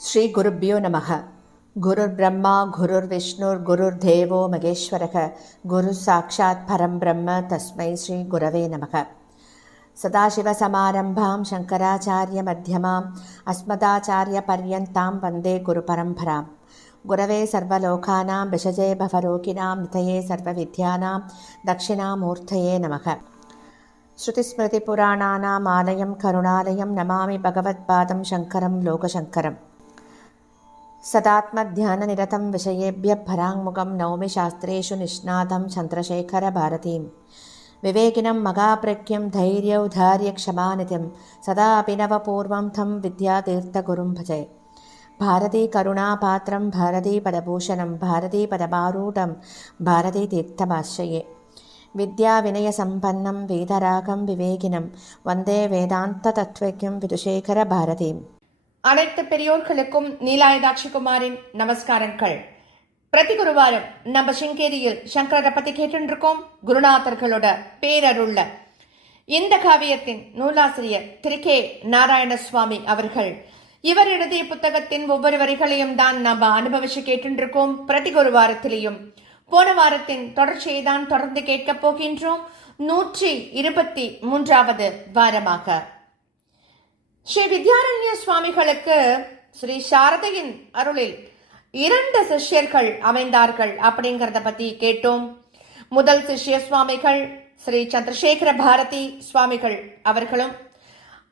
ஸ்ரீ குருப்பியோ நமக. குருர் பிரம்மா குருர் விஷ்ணுர் குருர் தேவோ மகேஸ்வரக குரு சாட்சாத் பரம் பிரம்ம தஸ்மை ஸ்ரீ குரவே நமக. சதாசிவசமாரம்பாம் சங்கராச்சாரிய மத்தியமாம் அஸ்மதாச்சாரிய பர்யந்தாம் வந்தே குரு பரம்பராம். குரவே சர்வலோகானாம் விஷஜே பவரோகிணாம் நிதயே சர்வவித்யானாம் தட்சிணாமூர்த்தயே நமக. ஸ்ருதிஸ்மிருதிபுராணானாம் ஆலயம் கருணாலயம் நமாமி பகவத்பாதம் சங்கரம் லோகசங்கரம். सदात्मध्याननिरतं विषयेभ्यः पराङ्मुखं नौमि शास्त्रेषु निष्णातं चन्द्रशेखरभारतीं. विवेकिनं मगाप्रज्ञं धैर्यौधार्यक्षमानिधिं सदा अभिनवपूर्वं तं विद्यातीर्थगुरुं भजे. भारतीकरुणापात्रं भारतीपदभूषणं भारतीपदमारूढं भारतीतीर्थमाश्रये. विद्याविनयसम्पन्नं वेदरागं विवेकिनं वन्दे वेदान्ततत्त्वज्ञं विदुशेखरभारतीम्. அனைத்து பெரியோர்களுக்கும் நீலாயுதாட்சிகுமாரின் நமஸ்காரங்கள். பிரதி குருவாரம் நம்ம சிங்கேரியில் சங்கரரை பத்தி கேட்டுருக்கோம். குருநாதர்களோட பேரருள்ள இந்த காவியத்தின் நூலாசிரியர் திரு கே நாராயண சுவாமி அவர்கள். இவர் எழுதிய புத்தகத்தின் ஒவ்வொரு வரிகளையும் தான் நம்ம அனுபவிச்சு கேட்டுருக்கோம். பிரதி குருவாரத்திலையும் போன வாரத்தின் தொடர்ச்சியை தான் தொடர்ந்து கேட்கப் போகின்றோம். 123வது வாரமாக ஸ்ரீ வித்யாரண்ய சுவாமிகளுக்கு ஸ்ரீ சாரதையின் அருளில் 2 சிஷ்யர்கள் அமைந்தார்கள் அப்படிங்கறத பத்தி கேட்டோம். முதல் சிஷ்ய சுவாமிகள் ஸ்ரீ சந்திரசேகர பாரதி சுவாமிகள் அவர்களும்,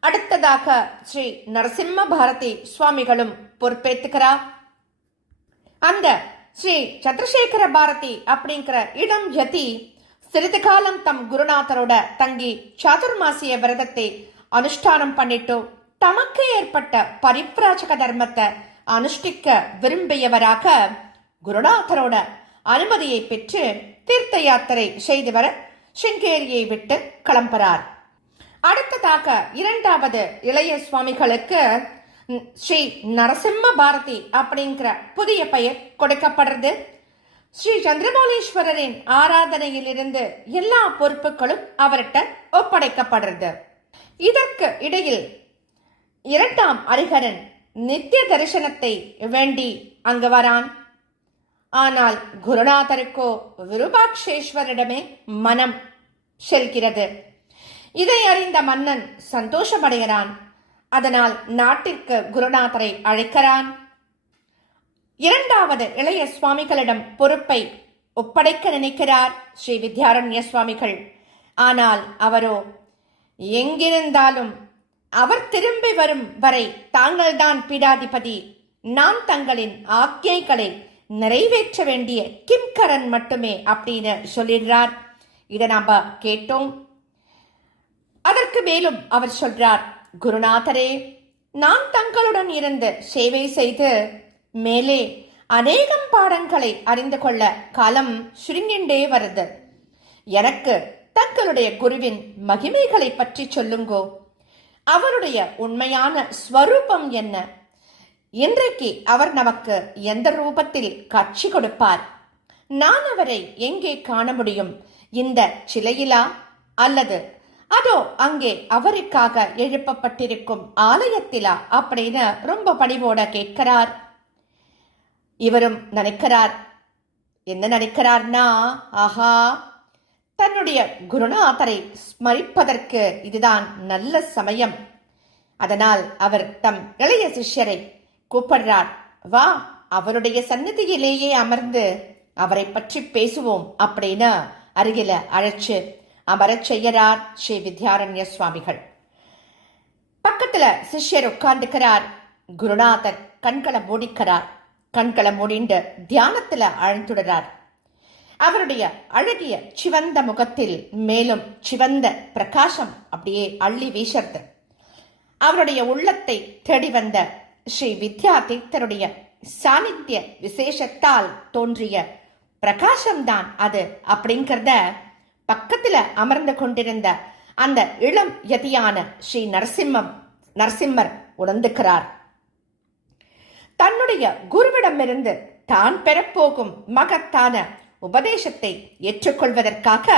அடுத்ததாக ஸ்ரீ நரசிம்ம பாரதி சுவாமிகளும் பொறுப்பேற்றுக்கிறார். அந்த ஸ்ரீ சந்திரசேகர பாரதி அப்படிங்கிற இடம் யதி சிறிது காலம் தம் குருநாதரோட தங்கி சாதுர்மாசிய விரதத்தை அனுஷ்டானம் பண்ணிட்டோம். தமக்கு ஏற்பட்ட பரிப்ராஜக தர்மத்தை அனுஷ்டிக்க விரும்பியவராக குருநாதரோட அனுமதியை பெற்று தீர்த்த யாத்திரை செய்து வர சிங்கேரியை விட்டு கிளம்புறார். அடுத்ததாக 2வது இளைய சுவாமிகளுக்கு ஸ்ரீ நரசிம்ம பாரதி அப்படிங்கிற புதிய பெயர் கொடுக்கப்படுறது. ஸ்ரீ சந்திரமௌலீஸ்வரரின் ஆராதனையிலிருந்து எல்லா பொறுப்புகளும் அவர்கிட்ட ஒப்படைக்கப்படுறது. இதற்கு இடையில் 2ஆம் ஹரிஹரன் நித்திய தரிசனத்தை வேண்டி அங்கு வரான். ஆனால் குருநாதருக்கோ விருபாக்ஷேஸ்வரிடமே மனம் செல்கிறது. இதை அறிந்த மன்னன் சந்தோஷமடைகிறான். அதனால் நாட்டிற்கு குருநாதரை அழைக்கிறான். 2வது இளைய சுவாமிகளிடம் பொறுப்பை ஒப்படைக்க நினைக்கிறார் ஸ்ரீ வித்யாரண்ய சுவாமிகள். ஆனால் அவரோ, எங்கிருந்தாலும் அவர் திரும்பி வரும் வரை தாங்கள்தான் பீடாதிபதி, நான் தங்களின் ஆக்ஞைகளை நிறைவேற்ற வேண்டிய கிம்கரன் மட்டுமே அப்படின்னு சொல்லிடுறார். இதை நாம கேட்டோம். அதற்கு மேலும் அவர் சொல்றார், குருநாதரே, நான் தங்களுடன் இருந்து சேவை செய்து மேலே அநேகம் பாடங்களை அறிந்து கொள்ள காலம் சுருங்கிண்டே வருது. எனக்கு தங்களுடைய குருவின் மகிமைகளை பற்றி சொல்லுங்கோ. அவருடைய உண்மையான ஸ்வரூபம் என்ன? இன்றைக்கு அவர் நமக்கு எந்த ரூபத்தில் காட்சி கொடுப்பார்? நான் அவரை எங்கே காண முடியும்? இந்த சிலையிலா அல்லது அதோ அங்கே அவருக்காக எழுப்பப்பட்டிருக்கும் ஆலயத்திலா அப்படின்னு ரொம்ப பணிவோட கேட்கிறார். இவரும் நினைக்கிறார். என்ன நினைக்கிறார்னா, ஆஹா, தன்னுடைய குருநாதரை ஸ்மரிப்பதற்கு இதுதான் நல்ல சமயம். அதனால் அவர் தம் இளைய சிஷ்யரை கூப்பிடுறார். வா, அவருடைய சந்நிதியிலேயே அமர்ந்து அவரை பற்றி பேசுவோம் அப்படின்னு அருகில அழைச்சு அமரச் செய்யறார் ஸ்ரீ வித்யாரண்ய சுவாமிகள். பக்கத்துல சிஷ்யர் உட்கார்ந்துக்கிறார். குருநாதர் கண்களை மூடிக்கிறார். கண்களை மூடிண்டு தியானத்துல ஆழ்ந்துடுறார். அவருடைய அழகிய சிவந்த முகத்தில் மேலும் சிவந்த பிரகாசம் அப்படியே அள்ளி வீசறது. அவருடைய உள்ளத்தை தேடி வந்த ஸ்ரீ வித்யா தீர்த்தருடைய சாநித்திய விசேஷத்தால் தோன்றிய பிரகாசம்தான் அது அப்படிங்கிறத பக்கத்துல அமர்ந்து கொண்டிருந்த அந்த இளம் யதியான ஸ்ரீ நரசிம்மர் உணர்ந்துக்கிறார். தன்னுடைய குருவிடமிருந்து தான் பெறப்போகும் மகத்தான உபதேசத்தை ஏற்றுக்கொள்வதற்காக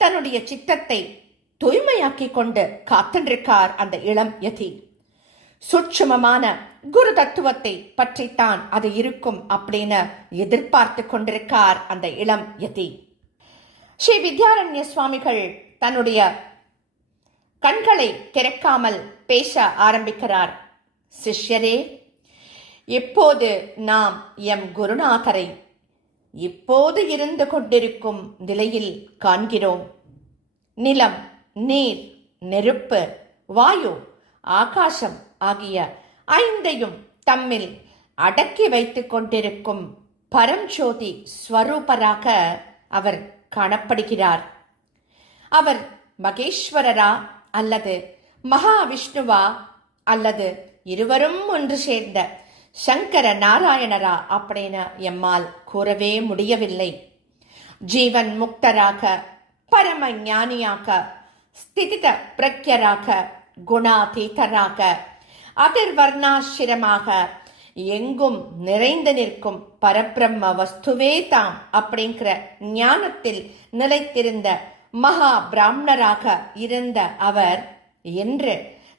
தன்னுடைய சித்தத்தை தூய்மையாக்கிக் கொண்டு காத்திருக்கார் அந்த இளம் யதி. சூட்சுமமான குரு தத்துவத்தை பற்றித்தான் அது இருக்கும் அப்படின்னு எதிர்பார்த்து கொண்டிருக்கார் அந்த இளம் யதி. ஸ்ரீ வித்யாரண்ய சுவாமிகள் தன்னுடைய கண்களை திறக்காமல் பேச ஆரம்பிக்கிறார். சிஷ்யரே, இப்போது நாம் எம் குருநாதரை இப்போது இருந்து கொண்டிருக்கும் நிலையில் காண்கிறோம். நிலம், நீர், நெருப்பு, வாயு, ஆகாசம் ஆகிய ஐந்தையும் தம்மில் அடக்கி வைத்துக் கொண்டிருக்கும் பரஞ்சோதி ஸ்வரூபராக அவர் காணப்படுகிறார். அவர் மகேஸ்வரரா அல்லது மகாவிஷ்ணுவா அல்லது இருவரும் ஒன்று சேர்ந்த சங்கர நாராயணரா அப்படின்னு எம்மால் கூறவே முடியவில்லை. ஜீவன் முக்தராக, பரம ஞானியாக, ஸ்திதித பிரக்யராக, குணாதீதராக, அதிர்வர்ணாசிரமாக எங்கும் நிறைந்து நிற்கும் பரபிரம்ம வஸ்துவே தாம் அப்படிங்கிற ஞானத்தில் நிலைத்திருந்த மகா பிராமணராக இருந்த அவர் இன்று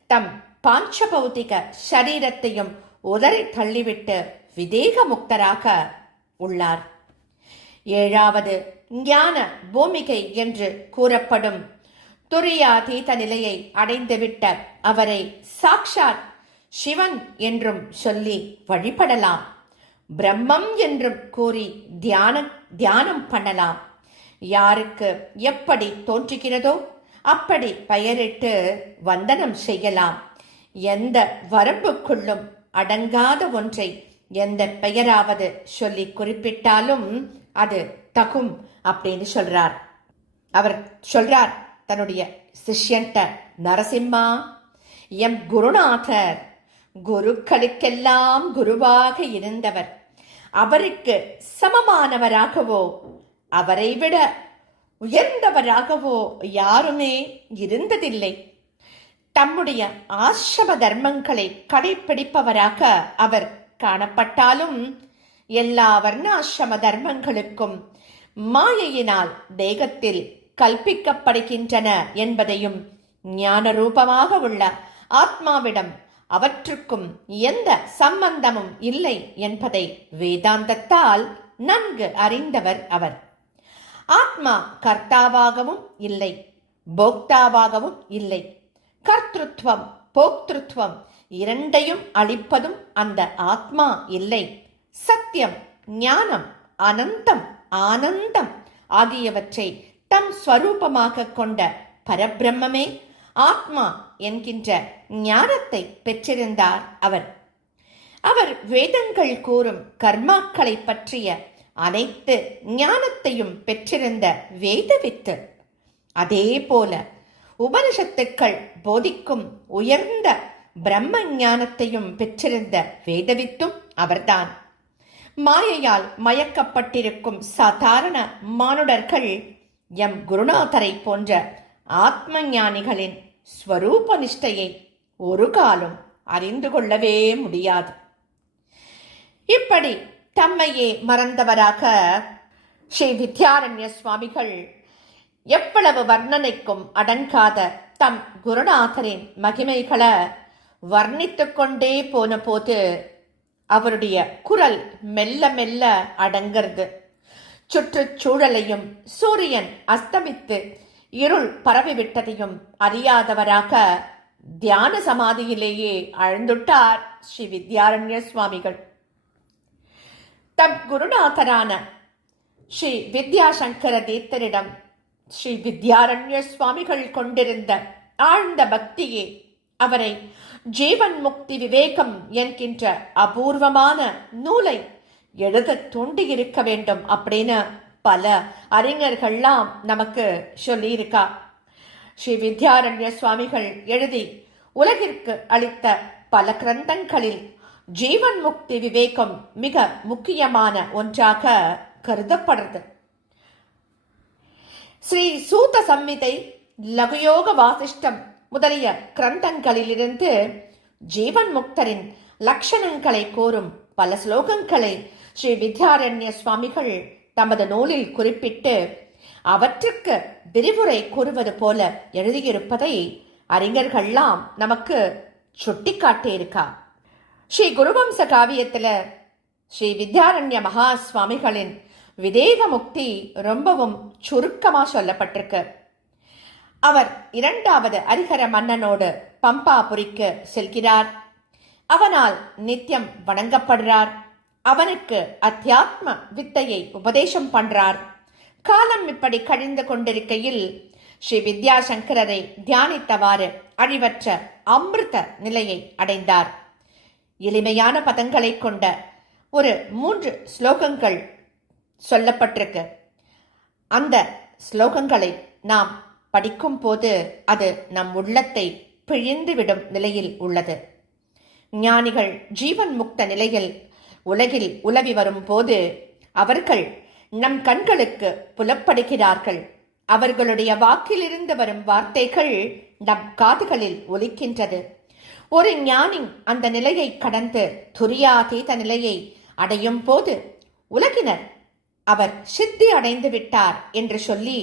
தம் பாஞ்சபௌதிக சரீரத்தையும் உதறி தள்ளிவிட்டு விதேக முக்தராக உள்ளார். ஏழாவது ஞான பூமிகை என்று கூறப்படும் துரியாதீத நிலையை அடைந்துவிட்ட அவரை சாக்ஷாத் சிவன் என்றும் சொல்லி வழிபடலாம். பிரம்மம் என்றும் கூறி தியானம் பண்ணலாம். யாருக்கு எப்படி தோன்றுகிறதோ அப்படி பெயரிட்டு வந்தனம் செய்யலாம். எந்த வரம்புக்குள்ளும் அடங்காத ஒன்றை எந்த பெயராவது சொல்லி குறிப்பிட்டாலும் அது தகும் அப்படின்னு சொல்றார். அவர் சொல்றார் தன்னுடைய சிஷ்யன்ட்ட, நரசிம்மா, எம் குருநாதர் குருக்களுக்கெல்லாம் குருவாக இருந்தவர். அவருக்கு சமமானவராகவோ அவரை விட உயர்ந்தவராகவோ யாருமே இருந்ததில்லை. தம்முடைய ஆசிரம தர்மங்களை கடைபிடிப்பவராக அவர் காணப்பட்டாலும் எல்லா வர்ணாசிரம தர்மங்களுக்கும் மாயையினால் தேகத்தில் கல்பிக்கப்படுகின்றன என்பதையும், ஞான ரூபமாக உள்ள ஆத்மாவிடம் அவற்றுக்கும் எந்த சம்பந்தமும் இல்லை என்பதை வேதாந்தத்தால் நன்கு அறிந்தவர் அவர். ஆத்மா கர்த்தாவாகவும் இல்லை, போக்தாவாகவும் இல்லை. கர்த்திருவம், போக்திருத்துவம் இரண்டையும் அளிப்பதும் அந்த ஆத்மா இல்லை. சத்தியம், ஞானம், அனந்தம், ஆனந்தம் ஆகியவற்றை தம் ஸ்வரூபமாக கொண்ட பரபிரம்மே ஆத்மா என்கின்ற ஞானத்தை பெற்றிருந்தார் அவர். அவர் வேதங்கள் கூறும் கர்மாக்களை பற்றிய அனைத்து ஞானத்தையும் பெற்றிருந்த வேதவித்து. அதே போல உபனிஷத்துக்கள் போதிக்கும் உயர்ந்த பிரம்ம ஞானத்தையும் பெற்றிருந்த வேதவித்தும் அவர்தான். மாயையால் மயக்கப்பட்டிருக்கும் சாதாரண மானுடர்கள் எம் குருநாதரை போன்ற ஆத்ம ஞானிகளின் ஸ்வரூப நிஷ்டையை ஒரு காலம் அறிந்து கொள்ளவே முடியாது. இப்படி தம்மையே மறந்தவராக ஸ்ரீ வித்யாரண்ய சுவாமிகள் எவ்வளவு வர்ணனைக்கும் அடங்காத தம் குருநாதரின் மகிமைகளை வர்ணித்துக் கொண்டே போன போது அவருடைய குரல் மெல்ல மெல்ல அடங்கிறது. சுற்றுச்சூழலையும் சூரியன் அஸ்தமித்து இருள் பரவிவிட்டதையும் அறியாதவராக தியான சமாதியிலேயே ஆழ்ந்துட்டார் ஸ்ரீ வித்யாரண்ய சுவாமிகள். தம் குருநாதரான ஸ்ரீ வித்யாசங்கர தீர்த்தரிடம் ஸ்ரீ வித்யாரண்ய சுவாமிகள் கொண்டிருந்த ஆழ்ந்த பக்தியே அவரை ஜீவன் முக்தி விவேகம் என்கின்ற அபூர்வமான நூலை எழுத தூண்டியிருக்க வேண்டும் அப்படின்னு பல அறிஞர்கள்லாம் நமக்கு சொல்லியிருக்கா. ஸ்ரீ வித்யாரண்ய சுவாமிகள் எழுதி உலகிற்கு அளித்த பல கிரந்தங்களில் ஜீவன் முக்தி விவேகம் மிக முக்கியமான ஒன்றாக கருதப்படுறது. ஸ்ரீ சூத சம்மிதை, லகுயோக வாசிஷ்டம் முதலிய கிரந்தங்களிலிருந்து ஜீவன் முக்தரின் லட்சணங்களை கூறும் பல ஸ்லோகங்களை ஸ்ரீ வித்யாரண்ய சுவாமிகள் தமது நூலில் குறிப்பிட்டு அவற்றுக்கு விரிவுரை கூறுவது போல எழுதியிருப்பதை அறிஞர்கள்லாம் நமக்கு சுட்டி காட்டியிருக்கா. ஸ்ரீ குருவம்ச காவியத்துல ஸ்ரீ வித்யாரண்ய மகா சுவாமிகளின் விதேக முக்தி ரொம்பவும் சுருக்கமா சொல்லப்பட்டிருக்கு. அவர் இரண்டாவது ஹரிஹர மன்னனோடு பம்பாபுரிக்கு செல்கிறார். அவனால் நித்தியம் வணங்கப்படுறார். அவனுக்கு அத்தியாத்ம வித்தையை உபதேசம் பண்றார். காலம் இப்படி கழிந்து கொண்டிருக்கையில் ஸ்ரீ வித்யாசங்கரரை தியானித்தவாறு அழிவற்ற அமிர்த நிலையை அடைந்தார். எளிமையான பதங்களை கொண்ட ஒரு 3 ஸ்லோகங்கள் சொல்லப்பட்டிருக்கு. அந்த ஸ்லோகங்களை நாம் படிக்கும் போது அது நம் உள்ளத்தை பிழிந்துவிடும் நிலையில் உள்ளது. ஞானிகள் ஜீவன் முக்த நிலையில் உலகில் உலவி வரும் போது அவர்கள் நம் கண்களுக்கு புலப்படுகிறார்கள். அவர்களுடைய வாக்கிலிருந்து வரும் வார்த்தைகள் நம் காதுகளில் ஒலிக்கின்றது. ஒரு ஞானி அந்த நிலையை கடந்து துரியாதீத நிலையை அடையும் போது உலகினர் அவர் சித்தி அடைந்து விட்டார் என்று சொல்லி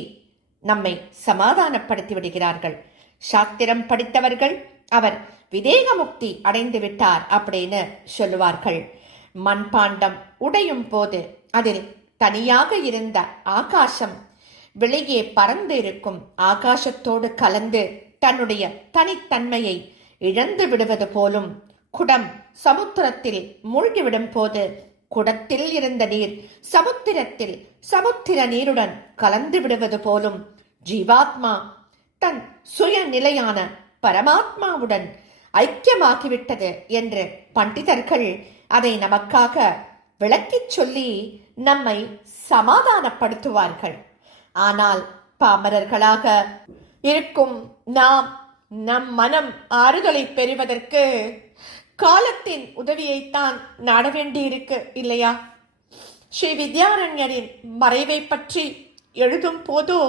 நம்மை சமாதானப்படுத்தி விடுகிறார்கள். சாஸ்திரம் படித்தவர்கள் அவர் விதேக முக்தி அடைந்து விட்டார் அப்படின்னு சொல்லுவார்கள். மண்பாண்டம் உடையும் போது அதில் தனியாக இருந்த ஆகாசம் வெளியே பறந்து இருக்கும் ஆகாசத்தோடு கலந்து தன்னுடைய தனித்தன்மையை இழந்து விடுவது போலும், குடம் சமுத்திரத்தில் மூழ்கிவிடும் போது குடத்தில் இருந்த நீர் சமுத்திரத்தில் சமுத்திர நீருடன் கலந்து விடுவது போலும் ஜீவாத்மா தன் சுயநிலையான பரமாத்மாவுடன் ஐக்கியமாகிவிட்டது என்று பண்டிதர்கள் அதை நமக்காக விளக்கிச் சொல்லி நம்மை சமாதானப்படுத்துவார்கள். ஆனால் பாமரர்களாக இருக்கும் நாம் நம் மனம் ஆறுதலை பெறுவதற்கு காலத்தின் உதவியைத்தான் நாட வேண்டியிருக்கு இல்லையா? ஸ்ரீ வித்யாரண்யரின் மறைவை பற்றி எழுதும் போதோ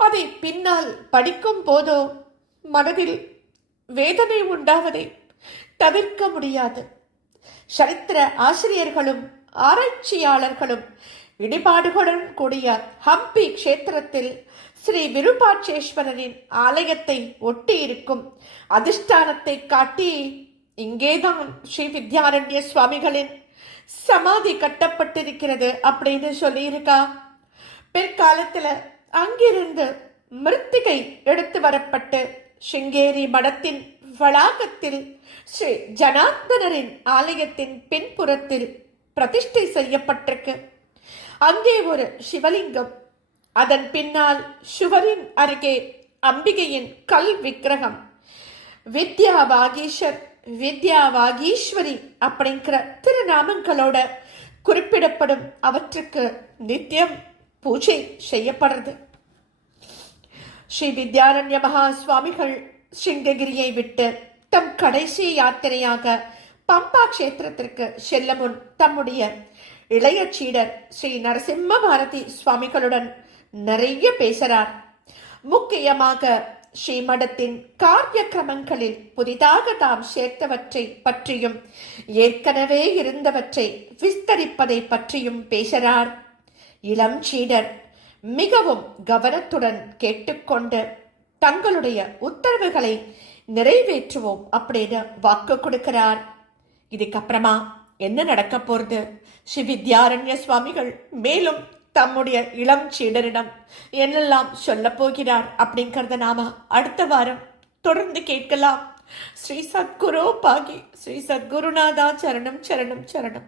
அதை பின்னால் படிக்கும் போதோ மனதில் வேதனை உண்டாவதை தவிர்க்க முடியாது. சரித்திர ஆசிரியர்களும் ஆராய்ச்சியாளர்களும் இடிபாடுகளுடன் கூடிய ஹம்பி கஷேத்திரத்தில் ஸ்ரீ விருபாட்சேஸ்வரரின் ஆலயத்தை ஒட்டி இருக்கும் அதிஷ்டானத்தை காட்டி இங்கேதான் ஸ்ரீ வித்யாரண்ய சுவாமிகளின் சமாதி கட்டப்பட்டிருக்கிறது அப்படின்னு சொல்லியிருக்கா. பிற்காலத்துல அங்கிருந்து மிருத்திகை எடுத்து வரப்பட்டு சிங்கேரி மடத்தின் வளாகத்தில் ஸ்ரீ ஜனார்தனரின் ஆலயத்தின் பின்புறத்தில் பிரதிஷ்டை செய்யப்பட்டிருக்கு. அங்கே ஒரு சிவலிங்கம், அதன் பின்னால் சுவரின் அருகே அம்பிகையின் கல் விக்கிரகம், வித்யாவாகீஷர் வித்யாவாகீஸ்வரி அப்படிங்கிற திருநாமங்களோட குறிப்பிடப்படும் அவற்றுக்கு நித்தியம் பூஜை செய்யப்படுறது. ஸ்ரீ வித்யாரண்ய மகா சுவாமிகள் சிங்ககிரியை விட்டு தம் கடைசி யாத்திரையாக பம்பா கஷேத்திரத்திற்கு செல்ல முன் தம்முடைய இளைய சீடர் ஸ்ரீ நரசிம்ம பாரதி சுவாமிகளுடன் நிறைய பேசுறார். முக்கியமாக ஸ்ரீமடத்தின் காரிய கிரமங்களில் புதிதாக தாம் சேர்த்தவற்றை பற்றியும் ஏற்கனவே இருந்தவற்றை விஸ்தரிப்பதை பற்றியும் பேசுறார். இளம் சீடர் மிகவும் கவனத்துடன் கேட்டுக்கொண்டு தங்களுடைய உத்தரவுகளை நிறைவேற்றுவோம் அப்படின்னு வாக்கு கொடுக்கிறார். இதுக்கப்புறமா என்ன நடக்க போறது? ஸ்ரீ வித்யாரண்ய சுவாமிகள் மேலும் தம்முடைய இளம் சீடரிடம் என்னெல்லாம் சொல்ல போகிறார் அப்படிங்கறத நாம அடுத்த வாரம் தொடர்ந்து கேட்கலாம். ஸ்ரீ சத்குரு பாகி, ஸ்ரீ சத்குருநாதா சரணம் சரணம் சரணம்.